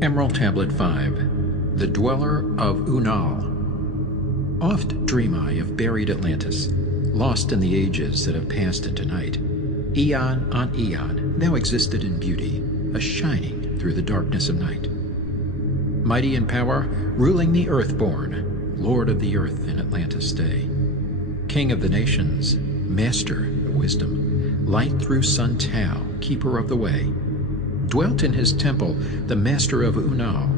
Emerald Tablet 5, The Dweller of Unal. Oft dream I of buried Atlantis, lost in the ages that have passed into night. Eon on eon, thou existed in beauty, a shining through the darkness of night. Mighty in power, ruling the earth-born, Lord of the earth in Atlantis' day. King of the nations, master of wisdom, light through sun Tao, keeper of the way. Dwelt in his temple the master of Unal,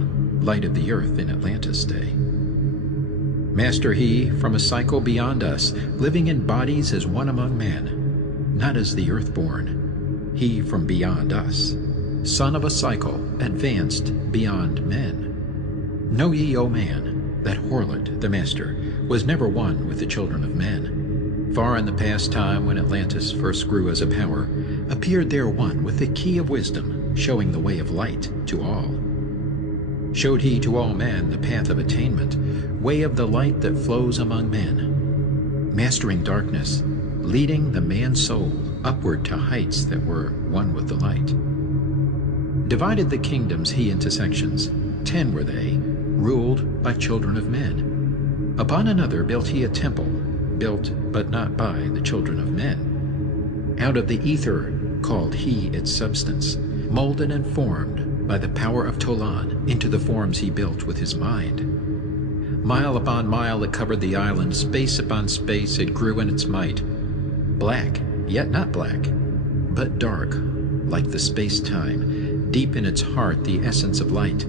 light of the earth in Atlantis' day. Master he from a cycle beyond us, living in bodies as one among men, not as the earth-born, he from beyond us, son of a cycle, advanced beyond men. Know ye, O man, that Horlet, the master, was never one with the children of men. Far in the past time when Atlantis first grew as a power, appeared there one with the key of wisdom, showing the way of light to all. Showed he to all men the path of attainment, way of the light that flows among men, mastering darkness, leading the man's soul upward to heights that were one with the light. Divided the kingdoms he into sections, 10 were they, ruled by children of men. Upon another built he a temple, built but not by the children of men. Out of the ether called he its substance, molded and formed by the power of Tolan into the forms he built with his mind. Mile upon mile it covered the island, space upon space it grew in its might. Black, yet not black, but dark, like the space-time, deep in its heart the essence of light.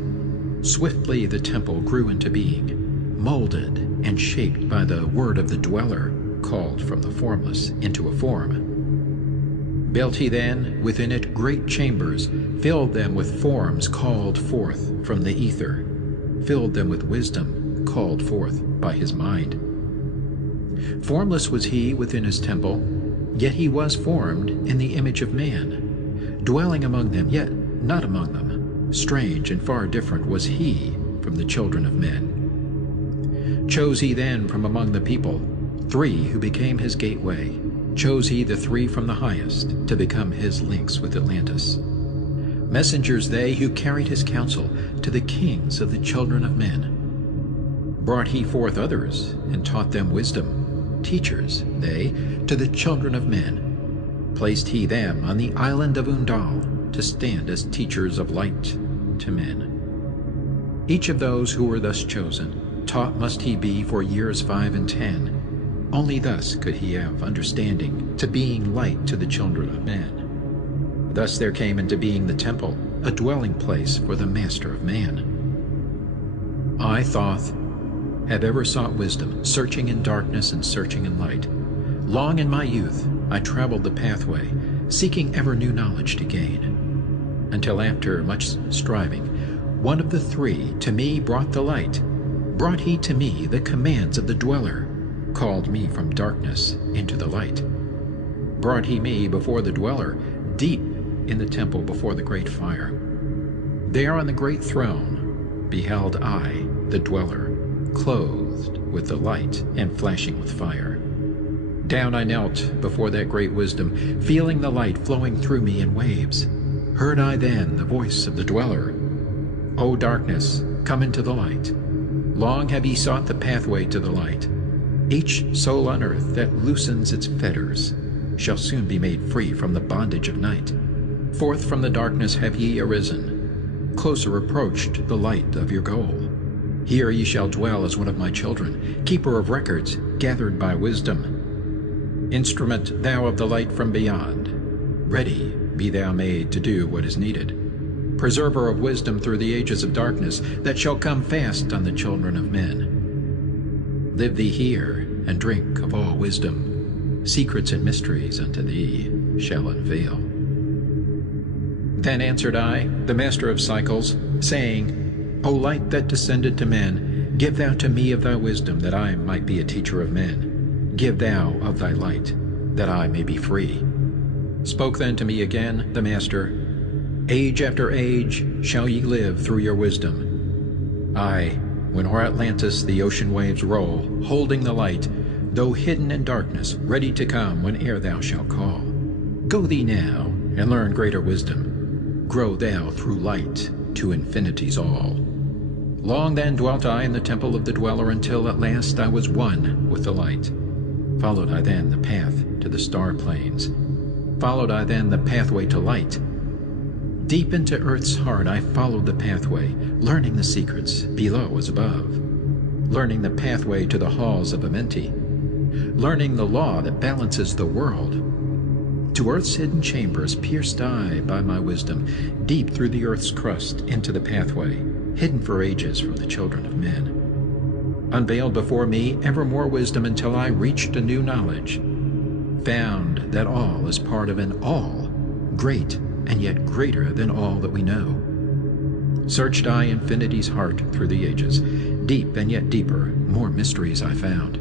Swiftly the temple grew into being, molded and shaped by the word of the Dweller, called from the formless into a form. Built he then within it great chambers, filled them with forms called forth from the ether, filled them with wisdom called forth by his mind. Formless was he within his temple, yet he was formed in the image of man, dwelling among them, yet not among them. Strange and far different was he from the children of men. Chose he then from among the people 3 who became his gateway. Chose he the 3 from the highest to become his links with Atlantis. Messengers they who carried his counsel to the kings of the children of men. Brought he forth others and taught them wisdom. Teachers they to the children of men. Placed he them on the island of Unal to stand as teachers of light to men. Each of those who were thus chosen, taught must he be for years 5 and 10. Only thus could he have understanding to being light to the children of men. Thus there came into being the temple, a dwelling place for the master of man. I, Thoth, have ever sought wisdom, searching in darkness and searching in light. Long in my youth I traveled the pathway, seeking ever new knowledge to gain, until after much striving, one of the 3 to me brought the light. Brought he to me the commands of the Dweller, called me from darkness into the light. Brought he me before the Dweller, deep in the temple before the great fire. There on the great throne beheld I the Dweller, clothed with the light and flashing with fire. Down I knelt before that great wisdom, feeling the light flowing through me in waves. Heard I then the voice of the Dweller, O darkness, come into the light. Long have ye sought the pathway to the light. Each soul on earth that loosens its fetters shall soon be made free from the bondage of night. Forth from the darkness have ye arisen, closer approached the light of your goal. Here ye shall dwell as one of my children, keeper of records, gathered by wisdom. Instrument thou of the light from beyond, ready be thou made to do what is needed. Preserver of wisdom through the ages of darkness that shall come fast on the children of men. Live thee here, and drink of all wisdom. Secrets and mysteries unto thee shall unveil. Then answered I, the master of cycles, saying, O light that descended to men, give thou to me of thy wisdom, that I might be a teacher of men. Give thou of thy light, that I may be free. Spoke then to me again the master, Age after age shall ye live through your wisdom. Aye, when o'er Atlantis the ocean waves roll, holding the light, though hidden in darkness, ready to come whene'er thou shalt call. Go thee now, and learn greater wisdom. grow thou through light to infinity's all. Long then dwelt I in the temple of the Dweller, until at last I was one with the light. Followed I then the path to the star plains. Followed I then the pathway to light. Deep into earth's heart I followed the pathway, learning the secrets below as above. Learning the pathway to the halls of Amenti. Learning the law that balances the world. To earth's hidden chambers pierced I by my wisdom, deep through the earth's crust into the pathway, hidden for ages from the children of men. Unveiled before me ever more wisdom until I reached a new knowledge. Found that all is part of an all, great and yet greater than all that we know. Searched I infinity's heart through the ages, deep and yet deeper, more mysteries I found.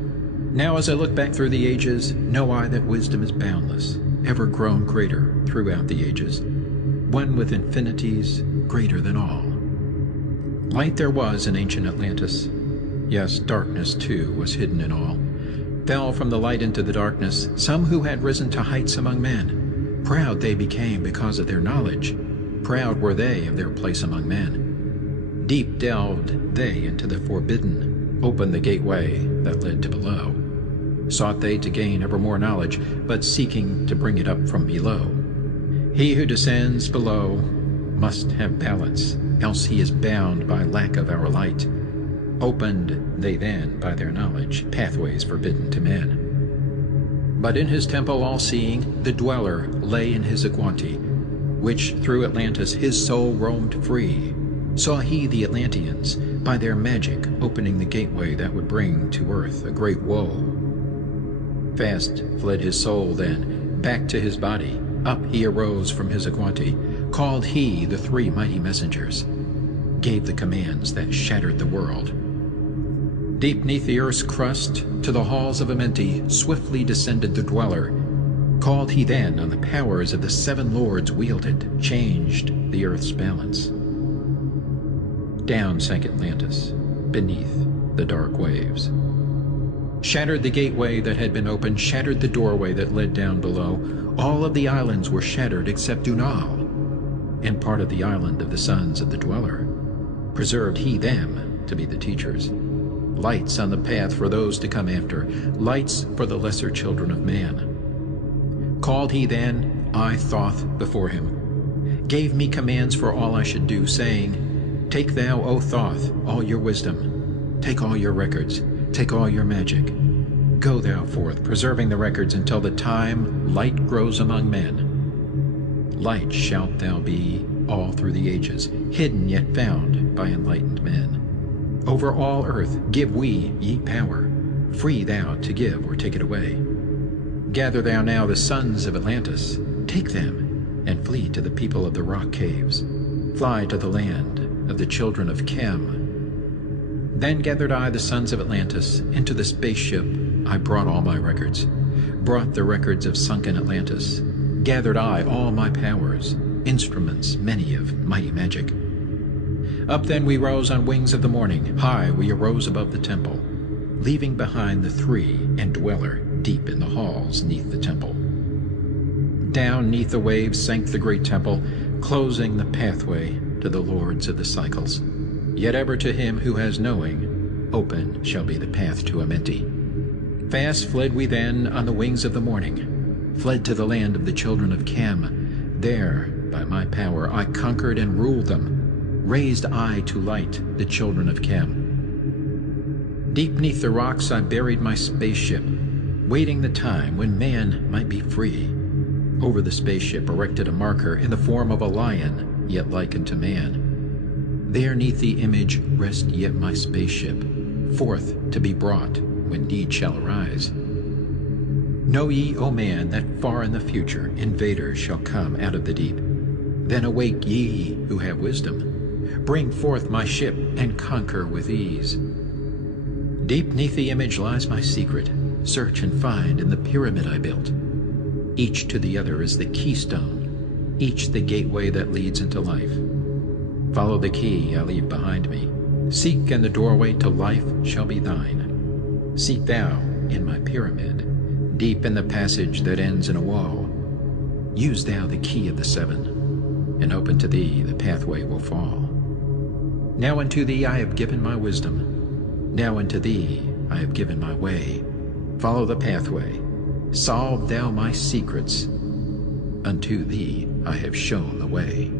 Now as I look back through the ages, know I that wisdom is boundless, ever grown greater throughout the ages, one with infinities greater than all. Light there was in ancient Atlantis. Yes, darkness too was hidden in all. Fell from the light into the darkness some who had risen to heights among men. Proud they became because of their knowledge. Proud were they of their place among men. Deep delved they into the forbidden, opened the gateway that led to below. Sought they to gain ever more knowledge, but seeking to bring it up from below. He who descends below must have balance, else he is bound by lack of our light. Opened they then by their knowledge pathways forbidden to men. But in his temple all-seeing, the Dweller lay in his Aquanti, which through Atlantis his soul roamed free. Saw he the Atlanteans, by their magic opening the gateway that would bring to earth a great woe. Fast fled his soul then, back to his body. Up he arose from his Aquanti, called he the three mighty messengers, gave the commands that shattered the world. Deep neath the earth's crust, to the halls of Amenti, swiftly descended the Dweller. Called he then on the powers of the seven lords wielded, changed the earth's balance. Down sank Atlantis, beneath the dark waves. Shattered the gateway that had been opened, shattered the doorway that led down below. All of the islands were shattered except Unal, and part of the island of the sons of the Dweller. Preserved he them to be the teachers. Lights on the path for those to come after, lights for the lesser children of man. Called he then, I Thoth, before him, gave me commands for all I should do, saying, Take thou, O Thoth, all your wisdom, take all your records, take all your magic. Go thou forth, preserving the records until the time light grows among men. Light shalt thou be all through the ages, hidden yet found by enlightened men. Over all earth give we ye power, free thou to give or take it away. Gather thou now the sons of Atlantis, take them, and flee to the people of the rock caves. Fly to the land of the children of Chem. Then gathered I the sons of Atlantis into the spaceship. I brought all my records, brought the records of sunken Atlantis. Gathered I all my powers, instruments many of mighty magic. Up then we rose on wings of the morning, high we arose above the temple, leaving behind the three and Dweller deep in the halls neath the temple. Down neath the waves sank the great temple, closing the pathway to the lords of the cycles. Yet ever to him who has knowing, open shall be the path to Amenti. Fast fled we then on the wings of the morning, fled to the land of the children of Chem. There, by my power, I conquered and ruled them, raised I to light the children of Chem. Deep neath the rocks I buried my spaceship, waiting the time when man might be free. Over the spaceship erected a marker in the form of a lion, yet likened to man. There neath the image rest yet my spaceship, forth to be brought when need shall arise. Know ye, O man, that far in the future invaders shall come out of the deep. Then awake ye who have wisdom. Bring forth my ship and conquer with ease. Deep neath the image lies my secret. Search and find in the pyramid I built. Each to the other is the keystone, each the gateway that leads into life. Follow the key I leave behind me. Seek, and the doorway to life shall be thine. Seek thou in my pyramid, deep in the passage that ends in a wall. Use thou the key of the seven. and open to thee the pathway will fall. Now unto thee I have given my wisdom, now unto thee I have given my way. Follow the pathway, solve thou my secrets, unto thee I have shown the way.